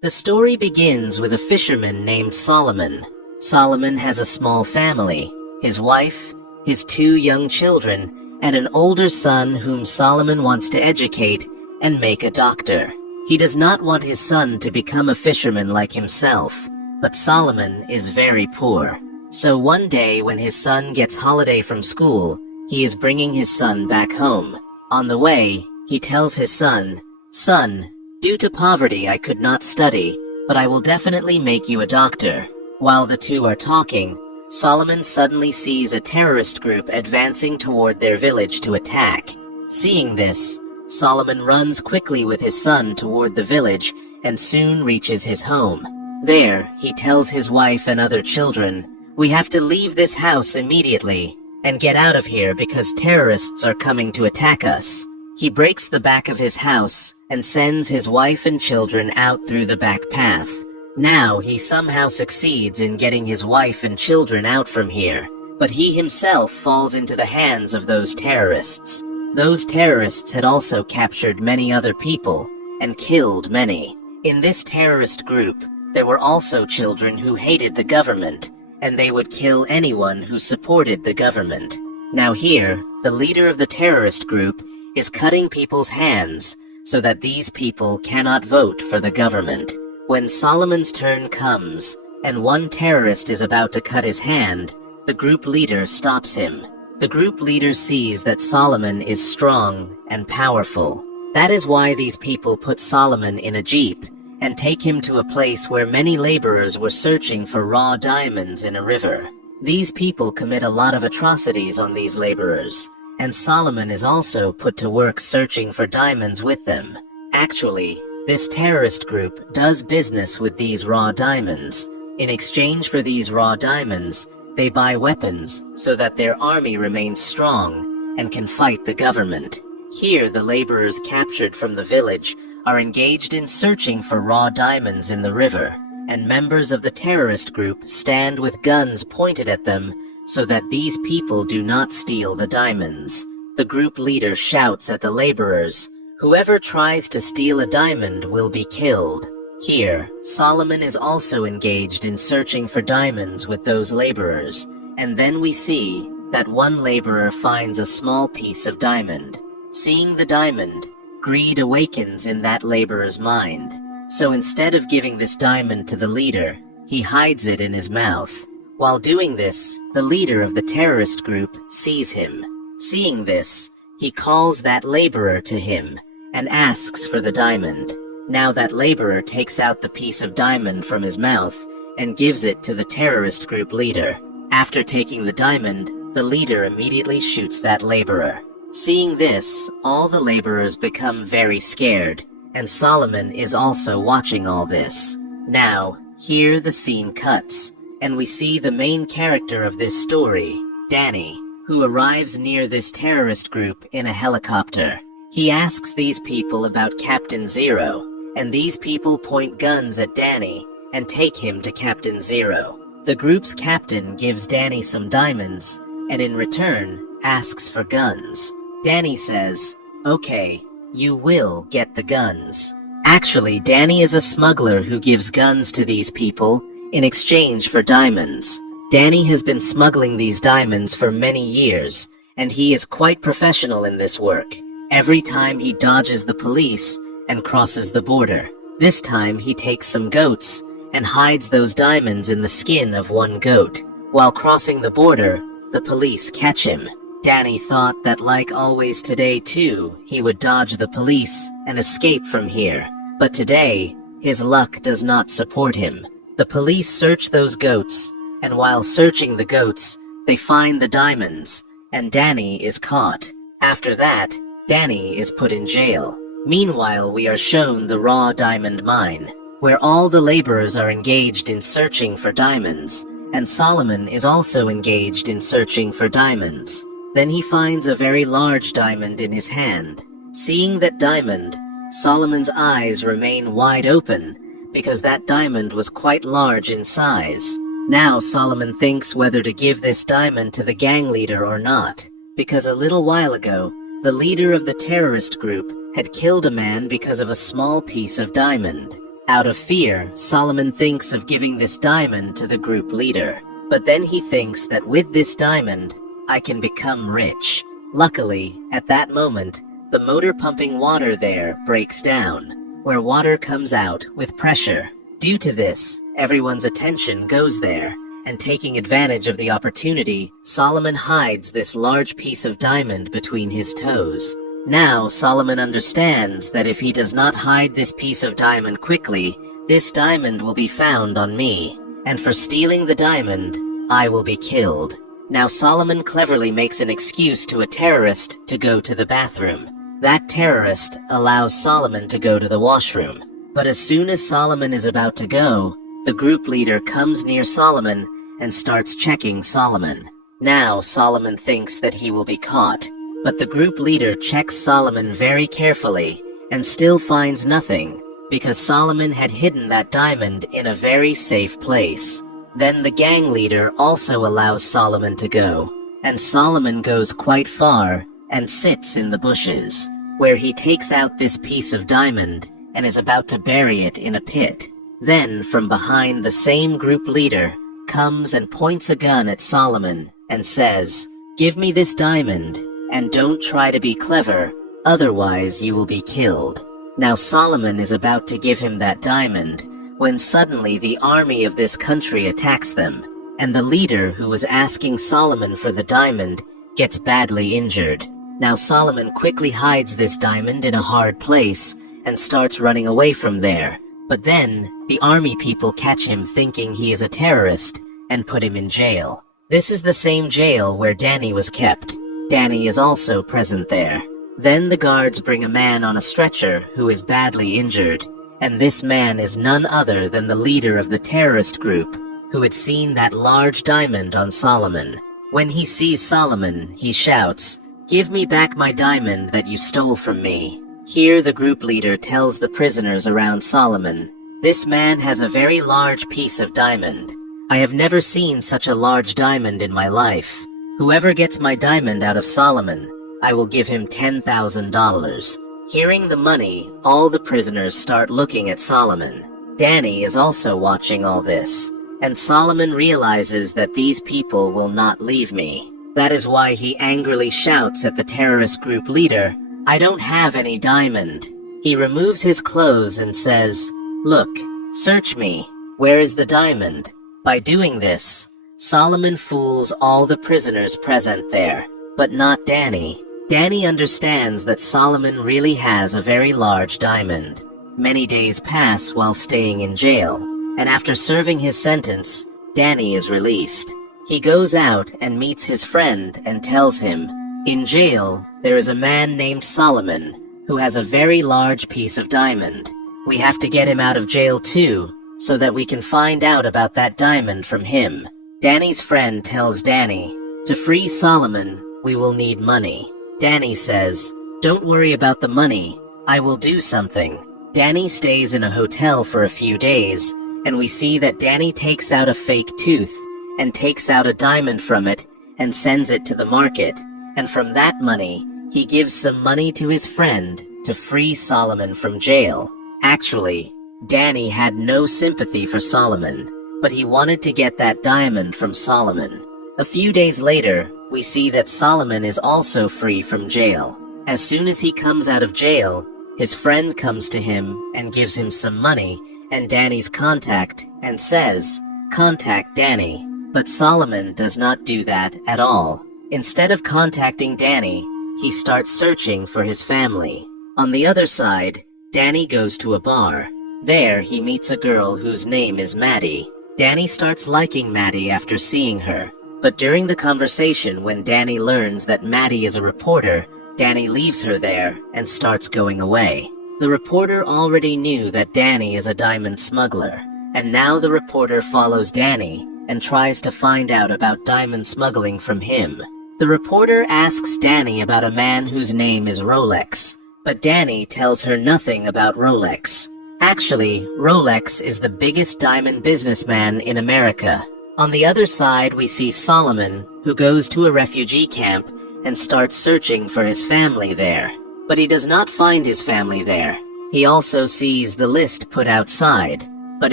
The story begins with a fisherman named Solomon. Solomon has a small family, his wife, his 2 young children, and an older son whom Solomon wants to educate and make a doctor. He does not want his son to become a fisherman like himself, but Solomon is very poor. So one day when his son gets holiday from school, he is bringing his son back home. On the way, he tells his son, "Son, due to poverty I could not study, but I will definitely make you a doctor." While the two are talking, Solomon suddenly sees a terrorist group advancing toward their village to attack. Seeing this, Solomon runs quickly with his son toward the village and soon reaches his home. There, he tells his wife and other children, "We have to leave this house immediately and get out of here because terrorists are coming to attack us." He breaks the back of his house and sends his wife and children out through the back path. Now he somehow succeeds in getting his wife and children out from here, but he himself falls into the hands of those terrorists. Those terrorists had also captured many other people and killed many. In this terrorist group, there were also children who hated the government, and they would kill anyone who supported the government. Now here, the leader of the terrorist group is cutting people's hands so that these people cannot vote for the government. When Solomon's turn comes, and one terrorist is about to cut his hand, the group leader stops him. The group leader sees that Solomon is strong and powerful. That is why these people put Solomon in a jeep and take him to a place where many laborers were searching for raw diamonds in a river. These people commit a lot of atrocities on these laborers, and Solomon is also put to work searching for diamonds with them. Actually, this terrorist group does business with these raw diamonds. In exchange for these raw diamonds, they buy weapons so that their army remains strong and can fight the government. Here, the laborers captured from the village are engaged in searching for raw diamonds in the river, and members of the terrorist group stand with guns pointed at them so that these people do not steal the diamonds. The group leader shouts at the laborers, "Whoever tries to steal a diamond will be killed." Here, Solomon is also engaged in searching for diamonds with those laborers, and then we see that one laborer finds a small piece of diamond. Seeing the diamond, greed awakens in that laborer's mind. So instead of giving this diamond to the leader, he hides it in his mouth. While doing this, the leader of the terrorist group sees him. Seeing this, he calls that laborer to him and asks for the diamond. Now that laborer takes out the piece of diamond from his mouth and gives it to the terrorist group leader. After taking the diamond, the leader immediately shoots that laborer. Seeing this, all the laborers become very scared, and Solomon is also watching all this. Now, here the scene cuts, and we see the main character of this story, Danny, who arrives near this terrorist group in a helicopter. He asks these people about Captain Zero, and these people point guns at Danny and take him to Captain Zero. The group's captain gives Danny some diamonds, and in return, asks for guns. Danny says, "Okay, you will get the guns." Actually, Danny is a smuggler who gives guns to these people in exchange for diamonds. Danny has been smuggling these diamonds for many years, and he is quite professional in this work. Every time he dodges the police and crosses the border. This time he takes some goats and hides those diamonds in the skin of one goat. While crossing the border, the police catch him. Danny thought that like always today too, he would dodge the police and escape from here. But today, his luck does not support him. The police search those goats, and while searching the goats, they find the diamonds, and Danny is caught. After that, Danny is put in jail. Meanwhile, we are shown the raw diamond mine, where all the laborers are engaged in searching for diamonds, and Solomon is also engaged in searching for diamonds. Then he finds a very large diamond in his hand. Seeing that diamond, Solomon's eyes remain wide open, because that diamond was quite large in size. Now Solomon thinks whether to give this diamond to the gang leader or not, because a little while ago, the leader of the terrorist group had killed a man because of a small piece of diamond. Out of fear, Solomon thinks of giving this diamond to the group leader. But then he thinks that with this diamond, I can become rich. Luckily, at that moment, the motor pumping water there breaks down, where water comes out with pressure. Due to this, everyone's attention goes there, and taking advantage of the opportunity, Solomon hides this large piece of diamond between his toes. Now, Solomon understands that if he does not hide this piece of diamond quickly, this diamond will be found on me, and for stealing the diamond, I will be killed. Now Solomon cleverly makes an excuse to a terrorist to go to the bathroom. That terrorist allows Solomon to go to the washroom. But as soon as Solomon is about to go, the group leader comes near Solomon and starts checking Solomon. Now Solomon thinks that he will be caught, but the group leader checks Solomon very carefully and still finds nothing, because Solomon had hidden that diamond in a very safe place. Then the gang leader also allows Solomon to go, and Solomon goes quite far and sits in the bushes, where he takes out this piece of diamond and is about to bury it in a pit. Then, from behind, the same group leader comes and points a gun at Solomon and says, "Give me this diamond, and don't try to be clever, otherwise you will be killed." Now Solomon is about to give him that diamond, when suddenly the army of this country attacks them, and the leader who was asking Solomon for the diamond gets badly injured. Now Solomon quickly hides this diamond in a hard place and starts running away from there. But then, the army people catch him thinking he is a terrorist and put him in jail. This is the same jail where Danny was kept. Danny is also present there. Then the guards bring a man on a stretcher who is badly injured, and this man is none other than the leader of the terrorist group who had seen that large diamond on Solomon. When he sees Solomon, he shouts, "Give me back my diamond that you stole from me." Here the group leader tells the prisoners around Solomon, "This man has a very large piece of diamond. I have never seen such a large diamond in my life. Whoever gets my diamond out of Solomon, I will give him $10,000. Hearing the money, all the prisoners start looking at Solomon. Danny is also watching all this, and Solomon realizes that these people will not leave me. That is why he angrily shouts at the terrorist group leader, "I don't have any diamond." He removes his clothes and says, "Look, search me. Where is the diamond?" By doing this, Solomon fools all the prisoners present there, but not Danny. Danny understands that Solomon really has a very large diamond. Many days pass while staying in jail, and after serving his sentence, Danny is released. He goes out and meets his friend and tells him, "In jail, there is a man named Solomon who has a very large piece of diamond. We have to get him out of jail too, so that we can find out about that diamond from him." Danny's friend tells Danny, "To free Solomon, we will need money." Danny says, "Don't worry about the money, I will do something." Danny stays in a hotel for a few days, and we see that Danny takes out a fake tooth and takes out a diamond from it and sends it to the market, and from that money, he gives some money to his friend to free Solomon from jail. Actually, Danny had no sympathy for Solomon, but he wanted to get that diamond from Solomon. A few days later, we see that Solomon is also free from jail. As soon as he comes out of jail, his friend comes to him and gives him some money and Danny's contact and says, "Contact Danny." But Solomon does not do that at all. Instead of contacting Danny, he starts searching for his family. On the other side, Danny goes to a bar. There, he meets a girl whose name is Maddie. Danny starts liking Maddie after seeing her. But during the conversation, when Danny learns that Maddie is a reporter, Danny leaves her there and starts going away. The reporter already knew that Danny is a diamond smuggler, and now the reporter follows Danny and tries to find out about diamond smuggling from him. The reporter asks Danny about a man whose name is Rolex, but Danny tells her nothing about Rolex. Actually, Rolex is the biggest diamond businessman in America. On the other side, we see Solomon, who goes to a refugee camp and starts searching for his family there. But he does not find his family there. He also sees the list put outside, but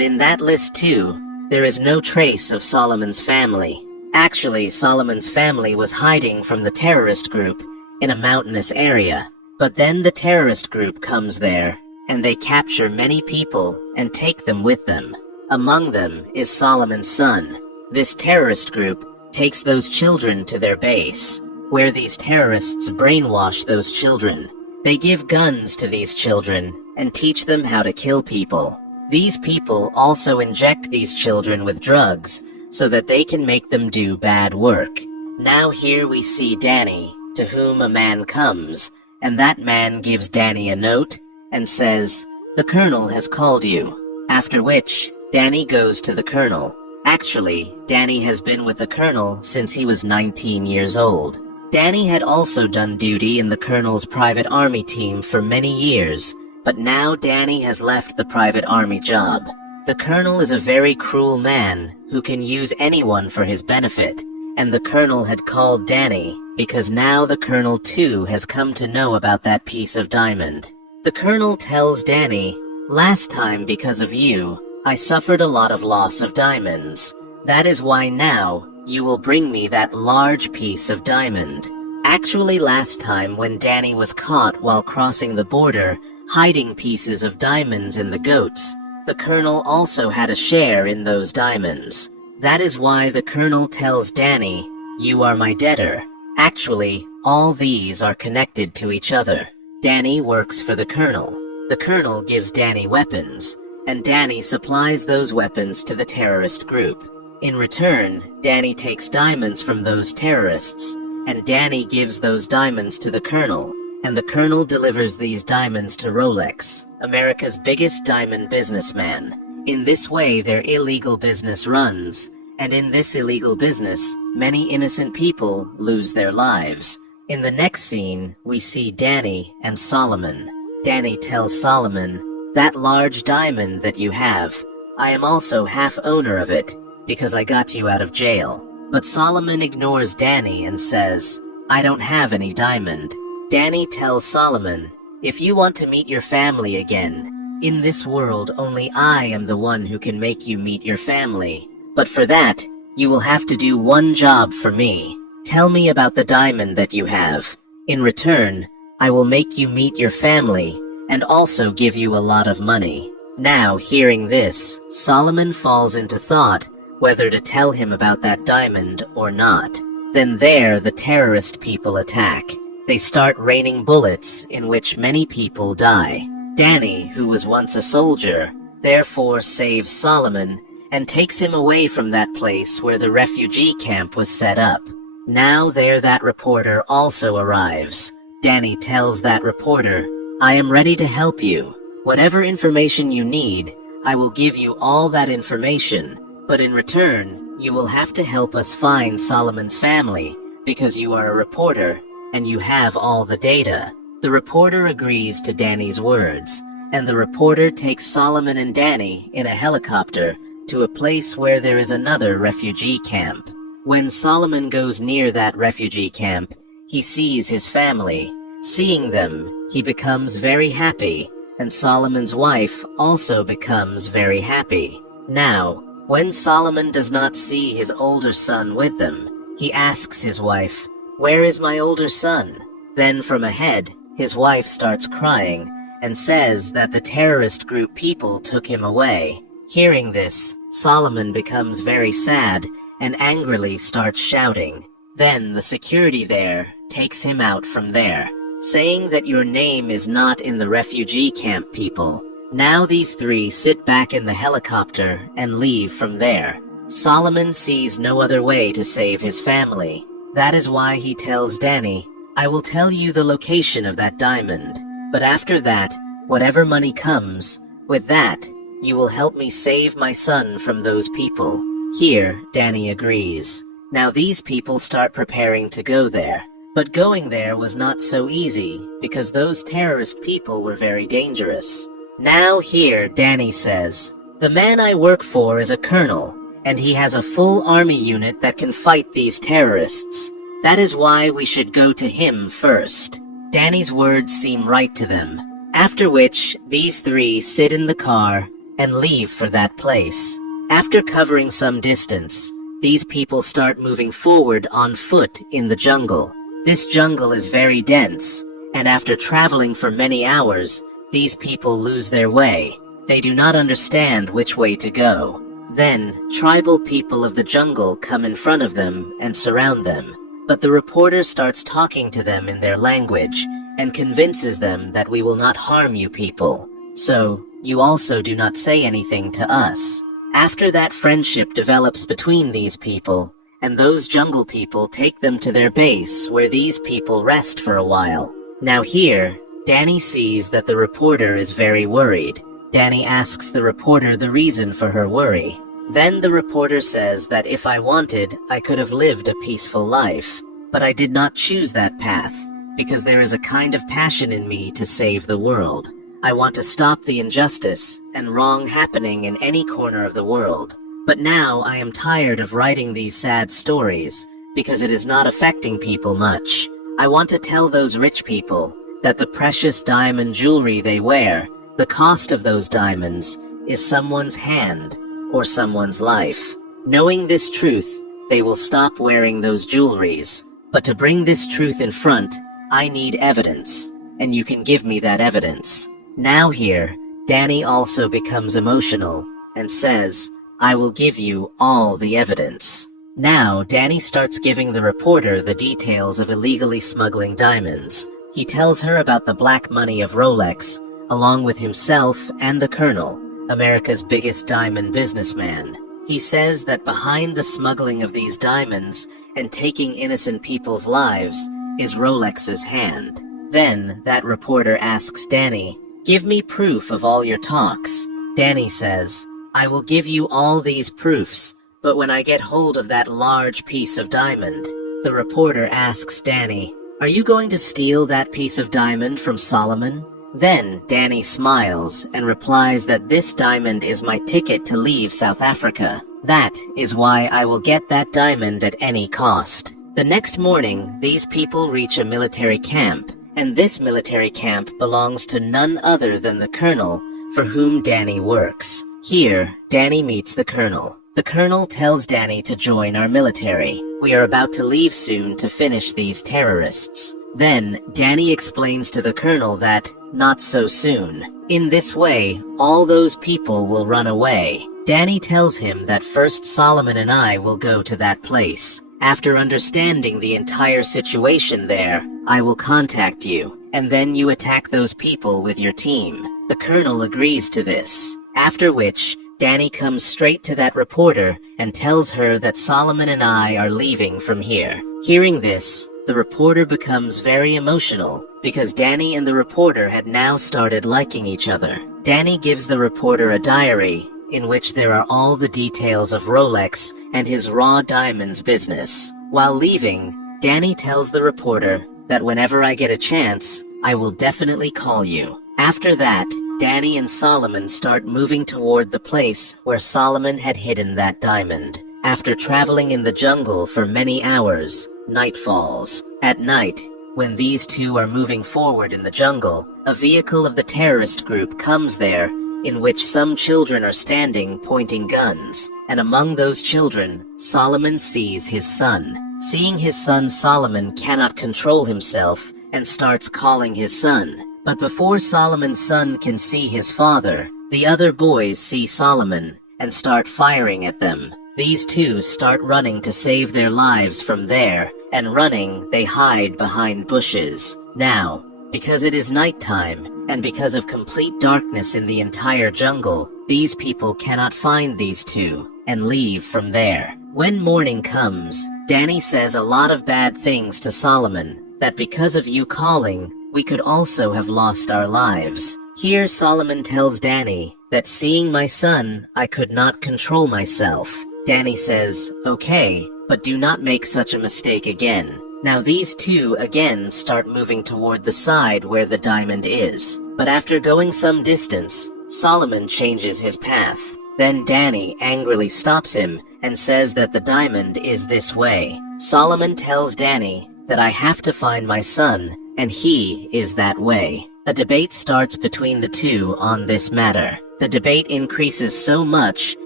in that list too, there is no trace of Solomon's family. Actually, Solomon's family was hiding from the terrorist group in a mountainous area. But then the terrorist group comes there, and they capture many people and take them with them. Among them is Solomon's son. This terrorist group takes those children to their base, where these terrorists brainwash those children. They give guns to these children and teach them how to kill people. These people also inject these children with drugs so that they can make them do bad work. Now here we see Danny, to whom a man comes, and that man gives Danny a note and says, "The colonel has called you." After which, Danny goes to the colonel. Actually, Danny has been with the colonel since he was 19 years old. Danny had also done duty in the colonel's private army team for many years, but now Danny has left the private army job. The colonel is a very cruel man who can use anyone for his benefit, and the colonel had called Danny because now the colonel too has come to know about that piece of diamond. The colonel tells Danny, "Last time because of you, I suffered a lot of loss of diamonds. That is why now you will bring me that large piece of diamond." Actually, last time when Danny was caught while crossing the border, hiding pieces of diamonds in the goats, the colonel also had a share in those diamonds. That is why the colonel tells Danny, "You are my debtor." Actually, all these are connected to each other. Danny works for the colonel. The colonel gives Danny weapons, and Danny supplies those weapons to the terrorist group. In return, Danny takes diamonds from those terrorists, and Danny gives those diamonds to the colonel, and the colonel delivers these diamonds to Rolex, America's biggest diamond businessman. In this way, their illegal business runs, and in this illegal business, many innocent people lose their lives. In the next scene, we see Danny and Solomon. Danny tells Solomon, "That large diamond that you have, I am also half owner of it because I got you out of jail." But Solomon ignores Danny and says, "I don't have any diamond." Danny tells Solomon, "If you want to meet your family again, in this world only I am the one who can make you meet your family. But for that, you will have to do one job for me. Tell me about the diamond that you have. In return, I will make you meet your family and also give you a lot of money." Now, hearing this, Solomon falls into thought whether to tell him about that diamond or not. Then there, the terrorist people attack. They start raining bullets in which many people die. Danny, who was once a soldier, therefore saves Solomon and takes him away from that place where the refugee camp was set up. Now there that reporter also arrives. Danny tells that reporter, "I am ready to help you. Whatever information you need, I will give you all that information, but in return, you will have to help us find Solomon's family because you are a reporter and you have all the data." The reporter agrees to Danny's words, and the reporter takes Solomon and Danny in a helicopter to a place where there is another refugee camp. When Solomon goes near that refugee camp, he sees his family. Seeing them, he becomes very happy, and Solomon's wife also becomes very happy. Now, when Solomon does not see his older son with them, he asks his wife, "Where is my older son?" Then from ahead, his wife starts crying and says that the terrorist group people took him away. Hearing this, Solomon becomes very sad and angrily starts shouting. Then the security there takes him out from there, saying that your name is not in the refugee camp, people. Now these three sit back in the helicopter and leave from there. Solomon sees no other way to save his family. That is why he tells Danny, "I will tell you the location of that diamond, but after that, whatever money comes, with that, you will help me save my son from those people." Here, Danny agrees. Now these people start preparing to go there. But going there was not so easy, because those terrorist people were very dangerous. Now here, Danny says, "The man I work for is a colonel, and he has a full army unit that can fight these terrorists. That is why we should go to him first." Danny's words seem right to them. After which, these three sit in the car and leave for that place. After covering some distance, these people start moving forward on foot in the jungle. This jungle is very dense, and after traveling for many hours, these people lose their way. They do not understand which way to go. Then, tribal people of the jungle come in front of them and surround them. But the reporter starts talking to them in their language and convinces them that we will not harm you people. So, you also do not say anything to us. After that, friendship develops between these people, and those jungle people take them to their base where these people rest for a while. Now here, Danny sees that the reporter is very worried. Danny asks the reporter the reason for her worry. Then the reporter says that if I wanted, I could have lived a peaceful life. But I did not choose that path, because there is a kind of passion in me to save the world. I want to stop the injustice and wrong happening in any corner of the world. But now I am tired of writing these sad stories, because it is not affecting people much. I want to tell those rich people that the precious diamond jewelry they wear, the cost of those diamonds, is someone's hand or someone's life. Knowing this truth, they will stop wearing those jewelries. But to bring this truth in front, I need evidence, and you can give me that evidence. Now here, Danny also becomes emotional and says, I will give you all the evidence. Now, Danny starts giving the reporter the details of illegally smuggling diamonds. He tells her about the black money of Rolex, along with himself and the Colonel, America's biggest diamond businessman. He says that behind the smuggling of these diamonds and taking innocent people's lives is Rolex's hand. Then that reporter asks Danny, give me proof of all your talks. Danny says, I will give you all these proofs, but when I get hold of that large piece of diamond. The reporter asks Danny, are you going to steal that piece of diamond from Solomon? Then Danny smiles and replies that this diamond is my ticket to leave South Africa. That is why I will get that diamond at any cost. The next morning, these people reach a military camp, and this military camp belongs to none other than the Colonel, for whom Danny works. Here, Danny meets the Colonel. The Colonel tells Danny to join our military. We are about to leave soon to finish these terrorists. Then, Danny explains to the Colonel that, not so soon. In this way, all those people will run away. Danny tells him that first Solomon and I will go to that place. After understanding the entire situation there, I will contact you, and then you attack those people with your team. The Colonel agrees to this. After which, Danny comes straight to that reporter and tells her that Solomon and I are leaving from here. Hearing this, the reporter becomes very emotional because Danny and the reporter had now started liking each other. Danny gives the reporter a diary in which there are all the details of Rolex and his raw diamonds business. While leaving, Danny tells the reporter that whenever I get a chance, I will definitely call you. After that, Danny and Solomon start moving toward the place where Solomon had hidden that diamond. After traveling in the jungle for many hours, night falls. At night, when these two are moving forward in the jungle, a vehicle of the terrorist group comes there, in which some children are standing pointing guns, and among those children, Solomon sees his son. Seeing his son, Solomon cannot control himself and starts calling his son. But before Solomon's son can see his father, the other boys see Solomon and start firing at them. These two start running to save their lives from there, and running, they hide behind bushes. Now, because it is nighttime, and because of complete darkness in the entire jungle, these people cannot find these two, and leave from there. When morning comes, Danny says a lot of bad things to Solomon, that because of you calling, we could also have lost our lives. Here Solomon tells Danny that seeing my son, I could not control myself. Danny says, okay, but do not make such a mistake again. Now these two again start moving toward the side where the diamond is. But after going some distance, Solomon changes his path. Then Danny angrily stops him and says that the diamond is this way. Solomon tells Danny that I have to find my son, and he is that way. A debate starts between the two on this matter. The debate increases so much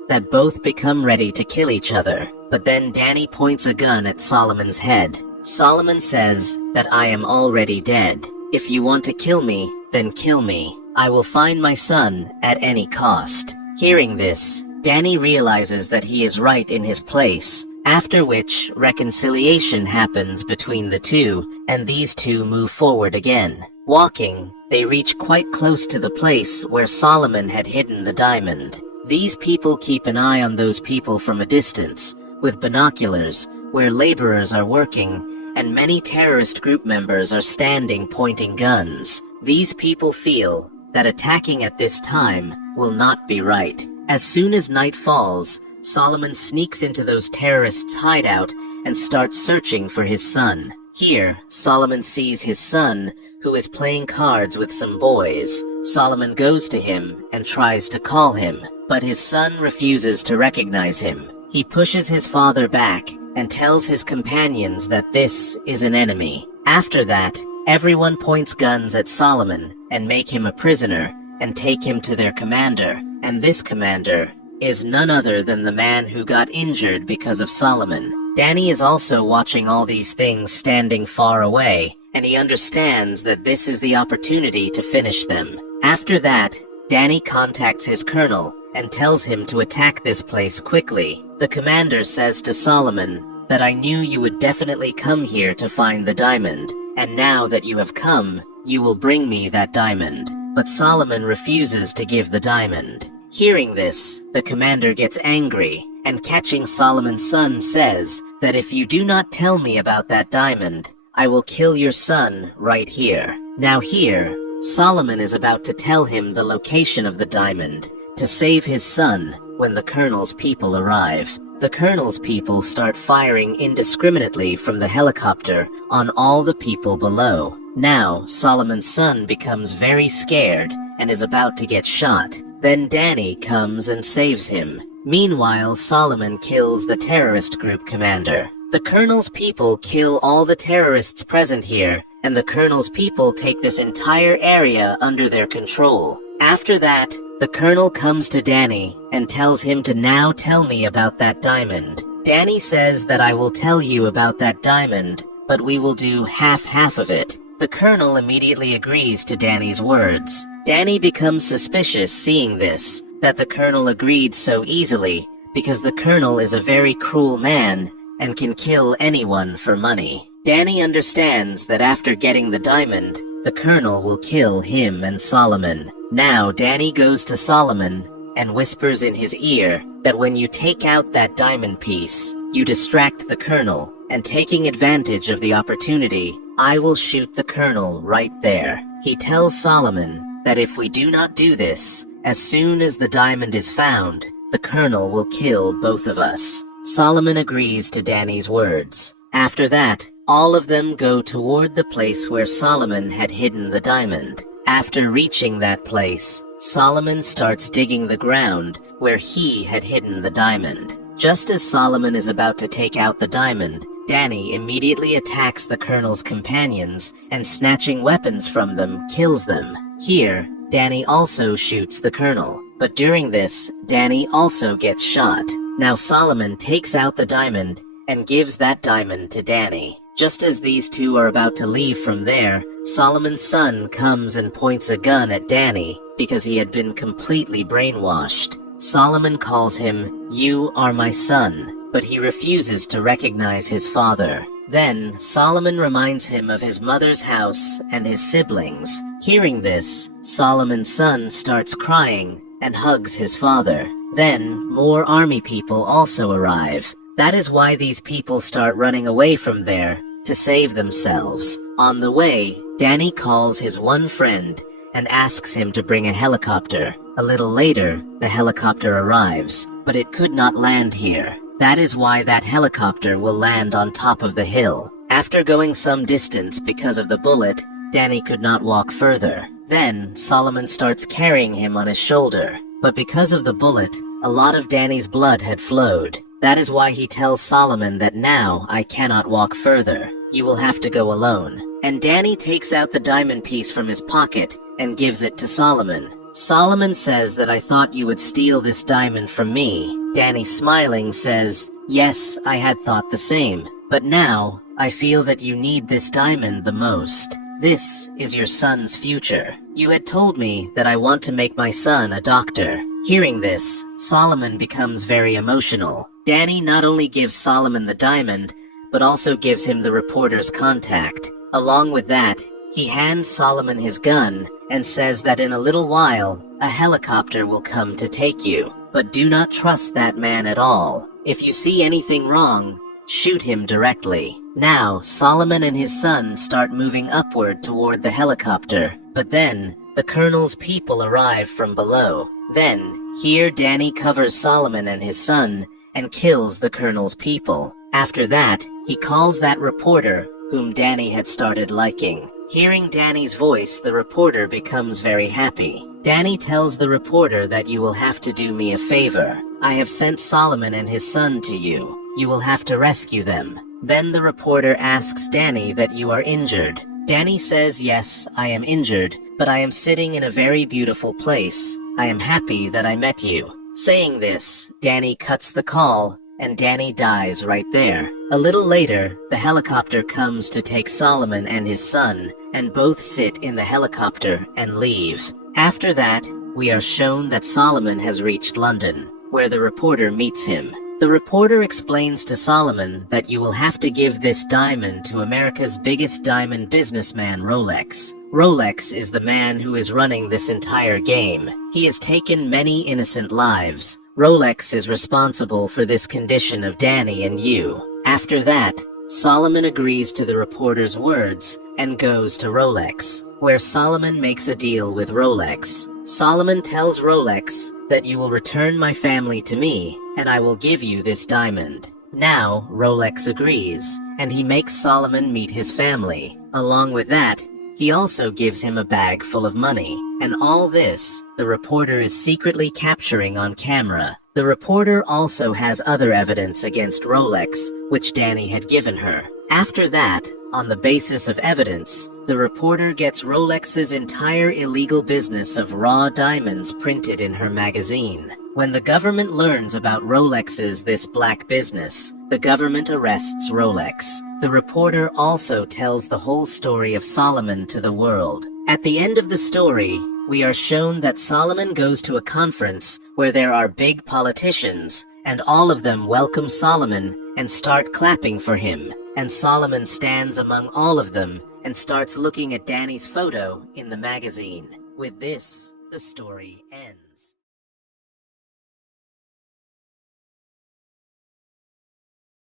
that both become ready to kill each other. But then Danny points a gun at Solomon's head. Solomon says that I am already dead. If you want to kill me, then kill me. I will find my son at any cost. Hearing this, Danny realizes that he is right in his place, after which reconciliation happens between the two, and these two move forward again. Walking, they reach quite close to the place where Solomon had hidden the diamond. These people keep an eye on those people from a distance, with binoculars, where laborers are working, and many terrorist group members are standing pointing guns. These people feel that attacking at this time will not be right. As soon as night falls, Solomon sneaks into those terrorists' hideout and starts searching for his son. Here, Solomon sees his son, who is playing cards with some boys. Solomon goes to him and tries to call him, but his son refuses to recognize him. He pushes his father back and tells his companions that this is an enemy. After that, everyone points guns at Solomon and make him a prisoner and take him to their commander. And this commander is none other than the man who got injured because of Solomon. Danny is also watching all these things standing far away, and he understands that this is the opportunity to finish them. After that, Danny contacts his colonel and tells him to attack this place quickly. The commander says to Solomon that I knew you would definitely come here to find the diamond, and now that you have come, you will bring me that diamond. But Solomon refuses to give the diamond. Hearing this, the commander gets angry, and catching Solomon's son says that if you do not tell me about that diamond, I will kill your son right here. Now here, Solomon is about to tell him the location of the diamond to save his son when the colonel's people arrive. The colonel's people start firing indiscriminately from the helicopter on all the people below. Now, Solomon's son becomes very scared and is about to get shot. Then Danny comes and saves him. Meanwhile, Solomon kills the terrorist group commander. The colonel's people kill all the terrorists present here, and the colonel's people take this entire area under their control. After that, the colonel comes to Danny and tells him to now tell me about that diamond. Danny says that I will tell you about that diamond, but we will do half of it. The colonel immediately agrees to Danny's words. Danny becomes suspicious seeing this, that the colonel agreed so easily, because the colonel is a very cruel man and can kill anyone for money. Danny understands that after getting the diamond, the colonel will kill him and Solomon. Now Danny goes to Solomon and whispers in his ear that when you take out that diamond piece, you distract the colonel, and taking advantage of the opportunity, I will shoot the colonel right there. He tells Solomon that if we do not do this, as soon as the diamond is found, the colonel will kill both of us. Solomon agrees to Danny's words. After that, all of them go toward the place where Solomon had hidden the diamond. After reaching that place, Solomon starts digging the ground where he had hidden the diamond. Just as Solomon is about to take out the diamond, Danny immediately attacks the colonel's companions and, snatching weapons from them, kills them. Here, Danny also shoots the colonel, but during this, Danny also gets shot. Now Solomon takes out the diamond and gives that diamond to Danny. Just as these two are about to leave from there, Solomon's son comes and points a gun at Danny because he had been completely brainwashed. Solomon calls him, "You are my son," but he refuses to recognize his father. Then Solomon reminds him of his mother's house and his siblings. Hearing this, Solomon's son starts crying and hugs his father. Then more army people also arrive. That is why these people start running away from there to save themselves. On the way, Danny calls his one friend and asks him to bring a helicopter. A little later, the helicopter arrives, but it could not land here. That is why that helicopter will land on top of the hill. After going some distance because of the bullet, Danny could not walk further. Then Solomon starts carrying him on his shoulder, but because of the bullet, a lot of Danny's blood had flowed. That is why he tells Solomon that now I cannot walk further. You will have to go alone. and Danny takes out the diamond piece from his pocket and gives it to Solomon. Solomon says that I thought you would steal this diamond from me. Danny, smiling, says, yes, I had thought the same, but now I feel that you need this diamond the most. This is your son's future. You had told me that I want to make my son a doctor. Hearing this, Solomon becomes very emotional. Danny not only gives Solomon the diamond, but also gives him the reporter's contact. Along with that, he hands Solomon his gun and says that in a little while, a helicopter will come to take you. But do not trust that man at all. If you see anything wrong, shoot him directly. Now, Solomon and his son start moving upward toward the helicopter, but then the colonel's people arrive from below. Then, here Danny covers Solomon and his son and kills the colonel's people. After that, he calls that reporter whom Danny had started liking. Hearing Danny's voice, the reporter becomes very happy. Danny tells the reporter that you will have to do me a favor. I have sent Solomon and his son to you. You will have to rescue them. Then the reporter asks Danny that you are injured. Danny says, yes, I am injured, but I am sitting in a very beautiful place. I am happy that I met you. Saying this, Danny cuts the call, and Danny dies right there. A little later, the helicopter comes to take Solomon and his son, and both sit in the helicopter and leave. After that, we are shown that Solomon has reached London, where the reporter meets him. The reporter explains to Solomon that you will have to give this diamond to America's biggest diamond businessman, Rolex. Rolex is the man who is running this entire game. He has taken many innocent lives. Rolex is responsible for this condition of Danny and you. After that, Solomon agrees to the reporter's words and goes to Rolex, where Solomon makes a deal with Rolex. Solomon tells Rolex that you will return my family to me, and I will give you this diamond. Now, Rolex agrees, and he makes Solomon meet his family. Along with that, he also gives him a bag full of money. And all this, the reporter is secretly capturing on camera. The reporter also has other evidence against Rolex, which Danny had given her. After that, on the basis of evidence, the reporter gets Rolex's entire illegal business of raw diamonds printed in her magazine. When the government learns about Rolex's this black business, the government arrests Rolex. The reporter also tells the whole story of Solomon to the world. At the end of the story, we are shown that Solomon goes to a conference where there are big politicians, and all of them welcome Solomon and start clapping for him. And Solomon stands among all of them and starts looking at Danny's photo in the magazine. With this, the story ends.